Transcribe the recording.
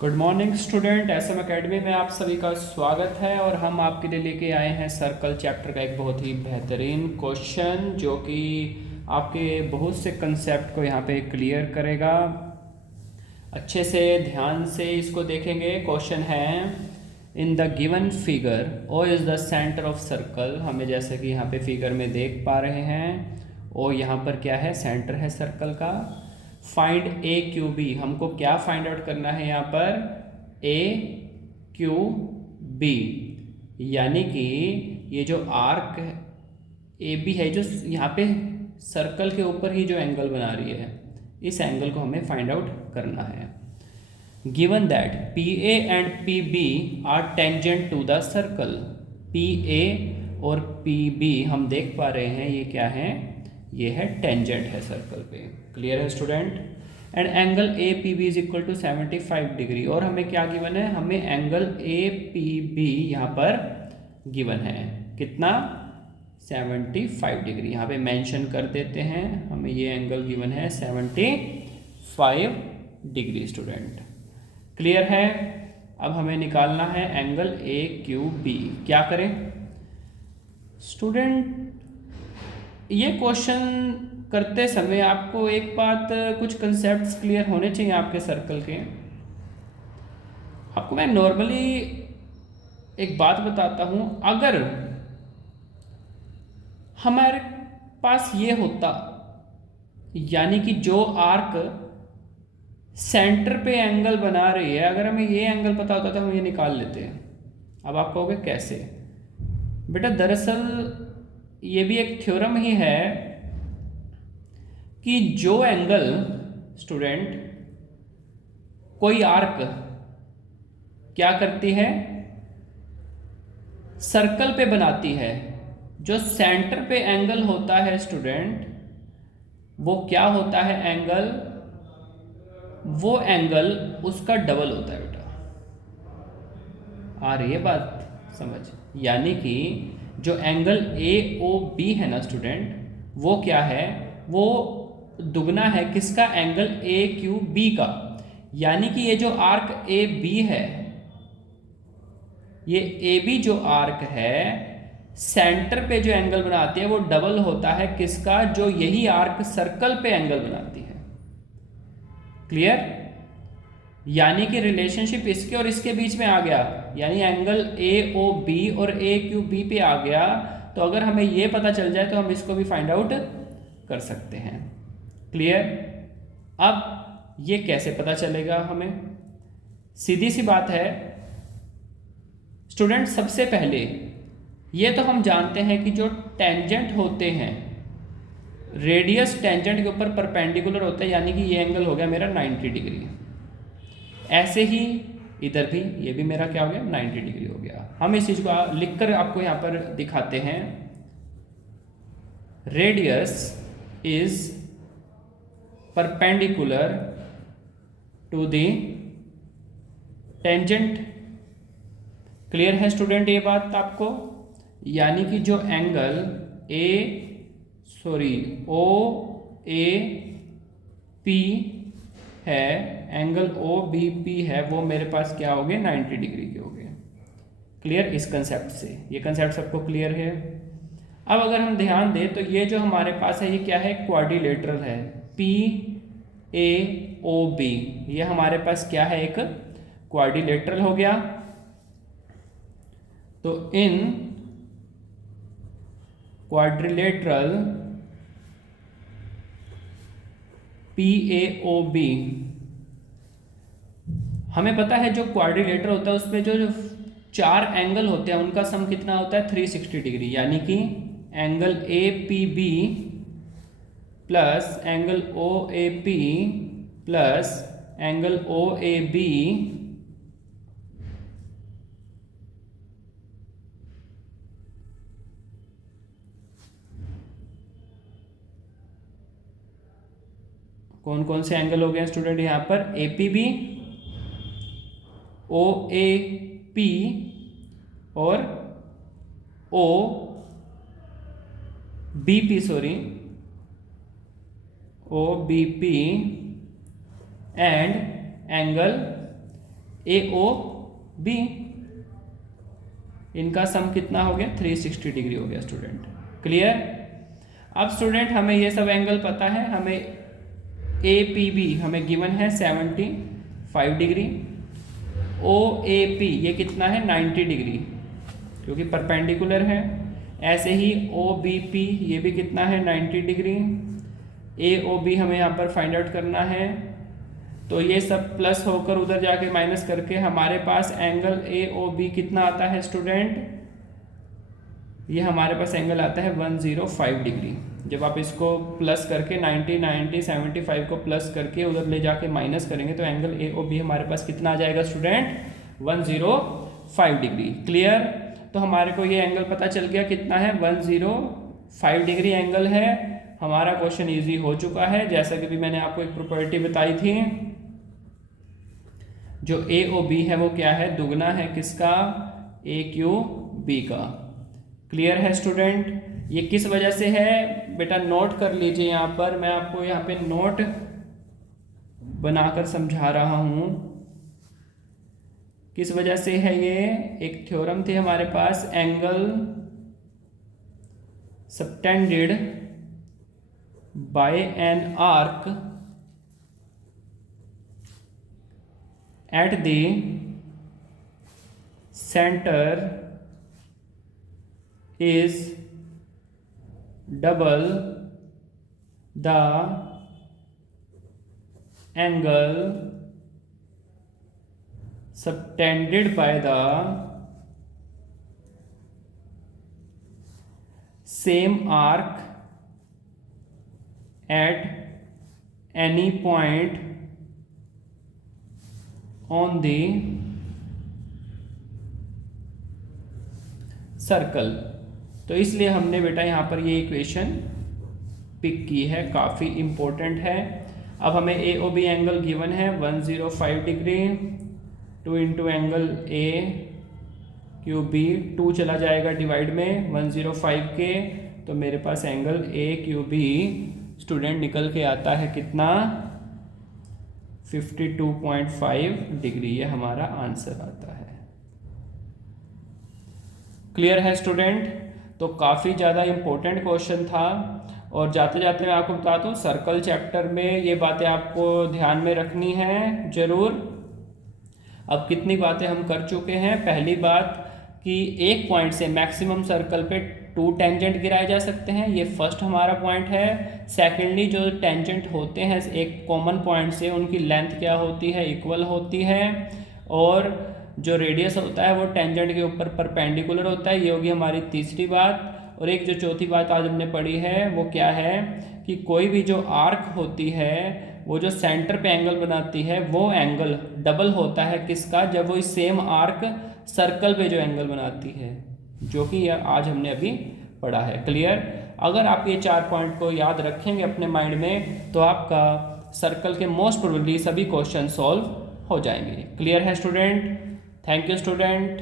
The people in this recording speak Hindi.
Good morning student, SM academy में आप सभी का स्वागत है। और हम आपके लिए लेके आए हैं सर्कल चैप्टर का एक बहुत ही बेहतरीन क्वेश्चन जो कि आपके बहुत से कंसेप्ट को यहाँ पे क्लियर करेगा। अच्छे से ध्यान से इसको देखेंगे। क्वेश्चन है in the given figure O is the centre of circle. हमें जैसे कि यहाँ पे फिगर में देख पा रहे हैं, ओ यहाँ पर क्या है, सेंटर है सर्कल का। फाइंड ए क्यू बी, हमको क्या फाइंड आउट करना है यहाँ पर, ए क्यू बी, यानी कि ये जो आर्क ए बी है जो यहाँ पे सर्कल के ऊपर ही जो एंगल बना रही है, इस एंगल को हमें फाइंड आउट करना है। Given that P A and P B are tangent to the circle. P A और पी बी हम देख पा रहे हैं ये क्या है, ये है टेंजेंट है सर्कल पे। क्लियर है student. And angle A P B is equal to 75 degree. और हमें क्या गिवन है, हमें एंगल ए पी बी यहाँ पर गिवन है। कितना, 75 डिग्री। यहाँ पे मेंशन कर देते हैं, हमें ये एंगल गिवन है 75 डिग्री स्टूडेंट। क्लियर है। अब हमें निकालना है एंगल ए क्यू बी। क्या करें स्टूडेंट, ये क्वेश्चन करते समय आपको एक बात, कुछ कंसेप्ट्स क्लियर होने चाहिए आपके सर्कल के। आपको मैं नॉर्मली एक बात बताता हूं, अगर हमारे पास ये होता, यानी कि जो आर्क सेंटर पे एंगल बना रही है, अगर हमें ये एंगल पता होता तो हम ये निकाल लेते हैं। अब आप कहोगे कैसे? बेटा दरअसल ये भी एक थ्योरम ही है कि जो एंगल स्टूडेंट कोई आर्क क्या करती है, सर्कल पे बनाती है, जो सेंटर पे एंगल होता है स्टूडेंट, वो क्या होता है एंगल, वो एंगल उसका डबल होता है। बेटा आ रही है बात समझ? यानी कि जो एंगल ए ओ बी है ना स्टूडेंट, वो क्या है, वो दुगना है किसका, एंगल ए क्यू बी का। यानी कि ये जो आर्क ए बी है, ये ए बी जो आर्क है, सेंटर पे जो एंगल बनाती है वो डबल होता है किसका, जो यही आर्क सर्कल पे एंगल बनाती है। क्लियर। यानी कि रिलेशनशिप इसके और इसके बीच में आ गया, यानी एंगल ए ओ बी और ए क्यू बी पे आ गया। तो अगर हमें ये पता चल जाए तो हम इसको भी फाइंड आउट कर सकते हैं। क्लियर। अब ये कैसे पता चलेगा हमें, सीधी सी बात है स्टूडेंट। सबसे पहले ये तो हम जानते हैं कि जो टेंजेंट होते हैं, रेडियस टेंजेंट के ऊपर परपेंडिकुलर होता है, यानी कि ये एंगल हो गया मेरा 90 डिग्री। ऐसे ही इधर भी, ये भी मेरा क्या हो गया, 90 डिग्री हो गया। हम इस चीज को लिखकर आपको यहां पर दिखाते हैं। Radius is perpendicular to the tangent. Clear है स्टूडेंट ये बात आपको? यानी कि जो एंगल ओ ए पी है, एंगल ओ बी पी है, वो मेरे पास क्या हो गए, 90 डिग्री के हो गए। क्लियर। इस कंसेप्ट से, ये कंसेप्ट सबको क्लियर है। अब अगर हम ध्यान दें तो ये जो हमारे पास है, ये क्या है, क्वाड्रिलेटरल है। पी ए ओ बी, ये हमारे पास क्या है, एक क्वाड्रिलेटरल हो गया। तो in quadrilateral P A O B, हमें पता है जो क्वाड्रिलेटर होता है उसमें जो चार एंगल होते हैं उनका सम कितना होता है, 360 डिग्री। यानी कि angle A P B plus angle O A P plus angle O A B कौन कौन से एंगल हो गए स्टूडेंट यहाँ पर, A P B, O A P और O B P, sorry O B P and angle AOB, इनका सम कितना हो गया 360 डिग्री हो गया स्टूडेंट। क्लियर। अब स्टूडेंट हमें ये सब एंगल पता है, हमें APB हमें गिवन है 75 डिग्री, OAP ये कितना है 90 डिग्री क्योंकि परपेंडिकुलर है। ऐसे ही OBP ये भी कितना है 90 डिग्री। AOB हमें यहाँ पर फाइंड आउट करना है, तो ये सब प्लस होकर उधर जाके माइनस करके हमारे पास एंगल AOB कितना आता है स्टूडेंट, ये हमारे पास एंगल आता है 105 डिग्री। जब आप इसको प्लस करके 90 90 75 को प्लस करके उधर ले जाके माइनस करेंगे तो एंगल AOB हमारे पास कितना आ जाएगा स्टूडेंट 105 डिग्री। क्लियर। तो हमारे को ये एंगल पता चल गया कितना है 105 डिग्री एंगल है। हमारा क्वेश्चन इजी हो चुका है। जैसा कि भी मैंने आपको एक प्रॉपर्टी बताई थी, जो AOB है वो क्या है, दुगना है किसका, AQB का। क्लियर है स्टूडेंट। ये किस वजह से है बेटा, नोट कर लीजिए। यहाँ पर मैं आपको यहाँ पे नोट बनाकर समझा रहा हूँ किस वजह से है। ये एक थ्योरम थी हमारे पास, angle subtended by an arc at the centre is double the angle subtended by the same arc at any point on the circle. तो इसलिए हमने बेटा यहाँ पर ये इक्वेशन पिक की है, काफ़ी इम्पोर्टेंट है। अब हमें AOB एंगल गिवन है 105 डिग्री, 2 इंटू एंगल AQB, 2 चला जाएगा डिवाइड में 105 के, तो मेरे पास एंगल AQB स्टूडेंट निकल के आता है कितना 52.5 डिग्री। ये हमारा आंसर आता है। क्लियर है स्टूडेंट। तो काफ़ी ज़्यादा इम्पोर्टेंट क्वेश्चन था। और जाते जाते मैं आपको बता दूँ, सर्कल चैप्टर में ये बातें आपको ध्यान में रखनी है ज़रूर। अब कितनी बातें हम कर चुके हैं। पहली बात कि एक पॉइंट से मैक्सिमम सर्कल पे 2 टेंजेंट गिराए जा सकते हैं, ये फर्स्ट हमारा पॉइंट है। सेकेंडली जो टेंजेंट होते हैं एक कॉमन पॉइंट से, उनकी लेंथ क्या होती है, इक्वल होती है। और जो रेडियस होता है वो टेंजेंट के ऊपर परपेंडिकुलर होता है। ये होगी हमारी तीसरी बात। और एक जो चौथी बात आज हमने पढ़ी है वो क्या है कि कोई भी जो आर्क होती है वो जो सेंटर पे एंगल बनाती है वो एंगल डबल होता है किसका, जब वो इस सेम आर्क सर्कल पे जो एंगल बनाती है, जो कि आज हमने अभी पढ़ा है। क्लियर। अगर आप ये 4 पॉइंट को याद रखेंगे अपने माइंड में तो आपका सर्कल के मोस्ट प्रोबेबली सभी क्वेश्चन सॉल्व हो जाएंगे। क्लियर है स्टूडेंट। Thank you student.